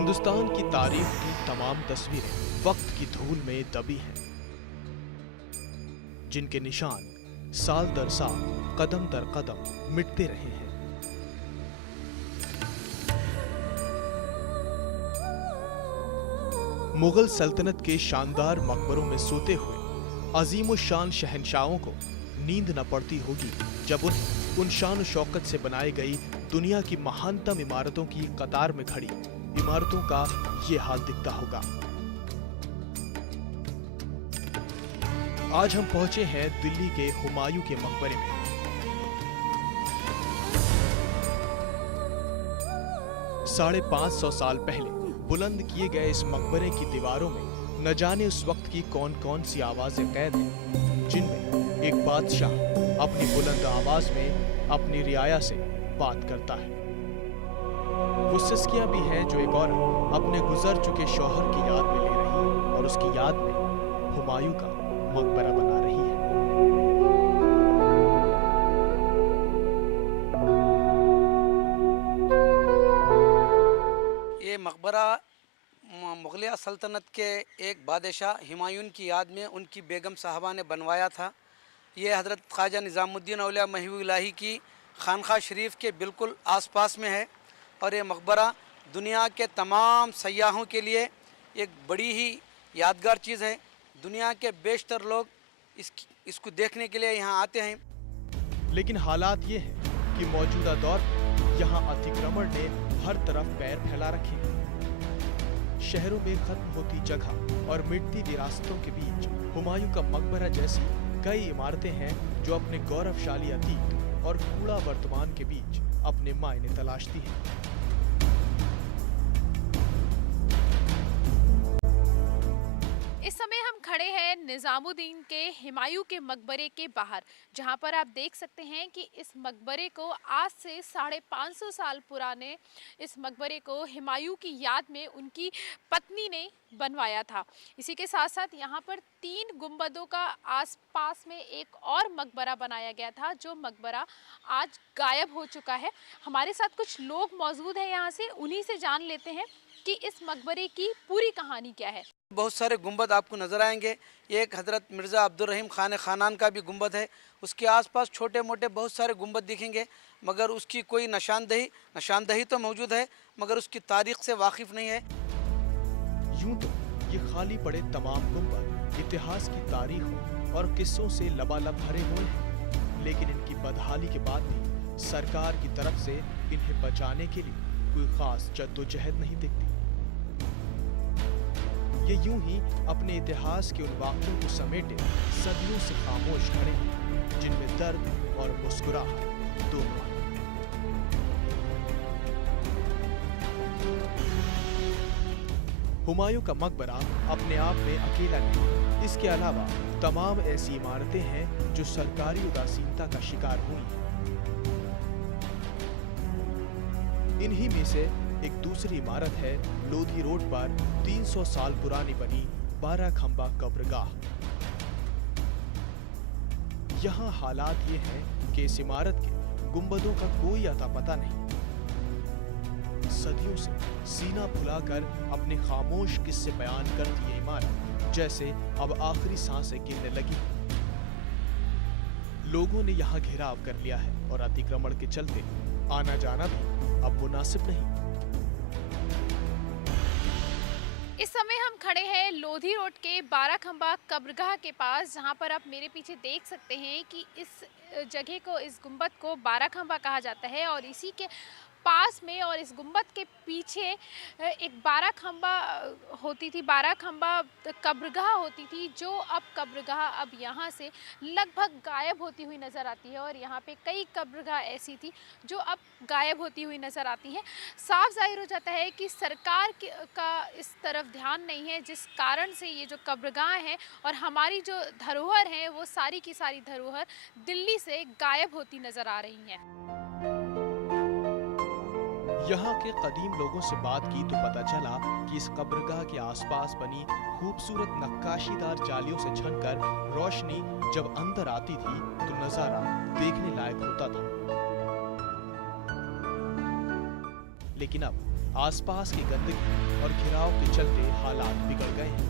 हिंदुस्तान की तारीख की तमाम तस्वीरें वक्त की धूल में दबी हैं, जिनके निशान साल दर साल, कदम दर कदम मिटते रहे हैं। मुगल सल्तनत के शानदार मकबरों में सोते हुए अजीम शान शहंशाहों को नींद न पड़ती होगी जब उन्हें उन शान शौकत से बनाई गई दुनिया की महानतम इमारतों की कतार में खड़ी इमारतों का ये हाल दिखता होगा। आज हम पहुंचे हैं दिल्ली के हुमायूं के मकबरे में। साढ़े 500 साल पहले बुलंद किए गए इस मकबरे की दीवारों में न जाने उस वक्त की कौन कौन सी आवाजें कैद हैं, जिनमें एक बादशाह अपनी बुलंद आवाज में अपनी रियाया से बात करता है। वो सिस्कियां भी हैं जो एक औरत अपने गुजर चुके शौहर की याद में ले रही है और उसकी याद में हुमायूं का मकबरा बना रही है। ये मकबरा मुगलिया सल्तनत के एक बादशाह हुमायूं की याद में उनकी बेगम साहबा ने बनवाया था। ये हज़रत ख्वाजा निज़ामुद्दीन औलिया महबूब इलाही की खानका शरीफ के बिल्कुल आसपास में है और ये मकबरा दुनिया के तमाम सयाहों के लिए एक बड़ी ही यादगार चीज़ है। दुनिया के बेशतर लोग इसको देखने के लिए यहाँ आते हैं। लेकिन हालात ये हैं कि मौजूदा दौर में यहाँ अतिक्रमण ने हर तरफ पैर फैला रखे हैं। शहरों में खत्म होती जगह और मिटती विरासतों के बीच हुमायूं का मकबरा जैसी कई इमारतें हैं जो अपने गौरवशाली अतीत और कूड़ा वर्तमान के बीच अपने मायने तलाशती हैं। इस समय हम खड़े हैं निजामुद्दीन के हुमायूं के मकबरे के बाहर, जहां पर आप देख सकते हैं कि इस मकबरे को आज से 550 साल पुराने इस मकबरे को हुमायूं की याद में उनकी पत्नी ने बनवाया था। इसी के साथ साथ यहाँ पर 3 गुंबदों का आसपास में एक और मकबरा बनाया गया था, जो मकबरा आज गायब हो चुका है। हमारे साथ कुछ लोग मौजूद हैं यहाँ से, उन्हीं से जान लेते हैं कि इस मकबरे की पूरी कहानी क्या है। बहुत सारे गुंबद आपको नज़र आएंगे। एक हज़रत मिर्ज़ा अब्दुल रहीम खान ख़ानान का भी गुंबद है। उसके आसपास छोटे मोटे बहुत सारे गुंबद दिखेंगे, मगर उसकी कोई निशानदही तो मौजूद है, मगर उसकी तारीख से वाकिफ़ नहीं है। यूं तो ये खाली पड़े तमाम गुंबद इतिहास की तारीखों और किस्सों से लबालब भरे हुए हैं, लेकिन इनकी बदहाली के बाद भी सरकार की तरफ से इन्हें बचाने के लिए कोई खास जद्दोजहद नहीं दिखती। ये यूं ही अपने इतिहास के उन वाक़ियों को समेटे सदियों से खामोश खड़े हैं, जिनमें दर्द और मुस्कुराहट दोनों हैं। हुमायूं का मकबरा अपने आप में अकेला नहीं, इसके अलावा तमाम ऐसी इमारतें हैं जो सरकारी उदासीनता का शिकार हुई हैं। इन्हीं में से एक दूसरी इमारत है लोधी रोड पर 300 साल पुरानी बनी 12 खंबा कब्रगाह। यहाँ हालात ये हैं कि इस इमारत के गुंबदों का कोई अता पता नहीं। सदियों से सीना फुलाकर अपने खामोश किस्से बयान करती ये इमारत जैसे अब आखिरी सांसें गिरने लगी। लोगों ने यहाँ घेराव कर लिया है और अतिक्रमण के चलते आना जाना भी अब मुनासिब नहीं। इस समय हम खड़े हैं लोधी रोड के 12 खंबा कब्रगाह के पास, जहां पर आप मेरे पीछे देख सकते हैं कि इस जगह को, इस गुंबद को 12 खंबा कहा जाता है और इसी के पास में और इस गुंबद के पीछे एक 12 खंबा होती थी, 12 खंबा कब्रगाह होती थी, जो अब कब्रगाह अब यहाँ से लगभग गायब होती हुई नज़र आती है। और यहाँ पे कई कब्रगाह ऐसी थी जो अब गायब होती हुई नज़र आती हैं। साफ जाहिर हो जाता है कि सरकार का इस तरफ ध्यान नहीं है, जिस कारण से ये जो कब्रगाह हैं और हमारी जो धरोहर हैं वो सारी की सारी धरोहर दिल्ली से गायब होती नज़र आ रही हैं। यहाँ के कदीम लोगों से बात की तो पता चला कि इस कब्रगाह के आसपास बनी खूबसूरत नक्काशीदार जालियों से छनकर रोशनी जब अंदर आती थी तो नजारा देखने लायक होता था। लेकिन अब आसपास की गंदगी और घिराव के चलते हालात बिगड़ गए हैं।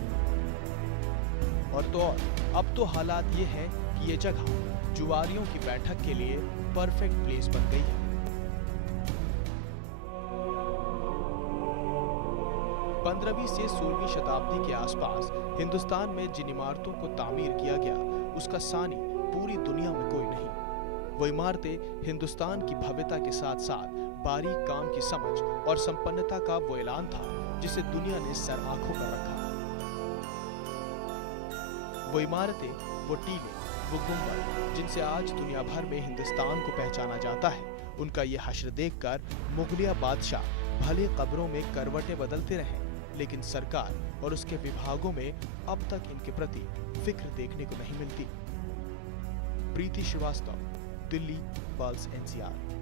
और तो और अब तो हालात ये है कि ये जगह जुआरियों की बैठक के लिए परफेक्ट प्लेस बन गई है। 15वीं से 16वीं शताब्दी के आसपास हिंदुस्तान में जिन इमारतों को तामीर किया गया उसका सानी पूरी दुनिया में कोई नहीं। वो इमारतें हिंदुस्तान की भव्यता के साथ साथ बारीक काम की समझ और संपन्नता का वो ऐलान था जिसे दुनिया ने सर आंखों पर रखा। वो इमारतें, वो टीले, वो गुंबद जिनसे आज दुनिया भर में हिंदुस्तान को पहचाना जाता है, उनका ये हश्र देखकर मुगलिया बादशाह भले कब्रों में करवटें बदलते रहे, लेकिन सरकार और उसके विभागों में अब तक इनके प्रति फिक्र देखने को नहीं मिलती। प्रीति श्रीवास्तव, दिल्ली, पल्स NCR।